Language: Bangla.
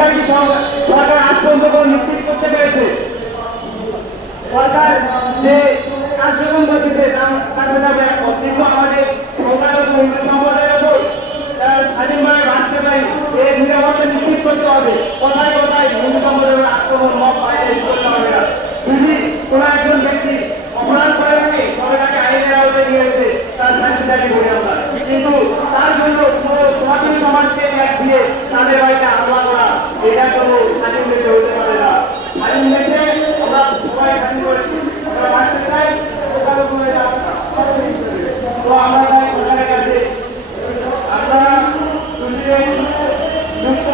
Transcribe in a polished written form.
বিষয়টি সরকার আজ পর্যন্ত নিশ্চিত করতে পেরেছে। সরকার যে কার্যক্রম করতেছে তার সাথে কিন্তু আমাদের সংখ্যালঘু হিন্দু সম্প্রদায়ের ওপর স্বাধীনভাবে বাঁচতে পারি এই নিরাপত্তা নিশ্চিত করতে হবে। কোথায় কোথায় হিন্দু সম্প্রদায়ের আক্রমণ মত করতে হবে না। যদি কোনো একজন ব্যক্তি অপরাধ করে থাকে তবে তাকে আইনের আওতায় নিয়ে এসে তার শাস্তি দাবি করি আমরা, কিন্তু তার জন্য পুরো স্বাধীন সমাজকে এক দিয়ে তাদের বাড়িতে হামলা করা এটা কোনো স্বাধীন দেশে হতে পারে না। স্বাধীন দেশে আমরা সবাই স্বাধীন করেছি, আমরা বাঁচতে চাই। তো আমরা সরকারের কাছে আপনারা যুক্ত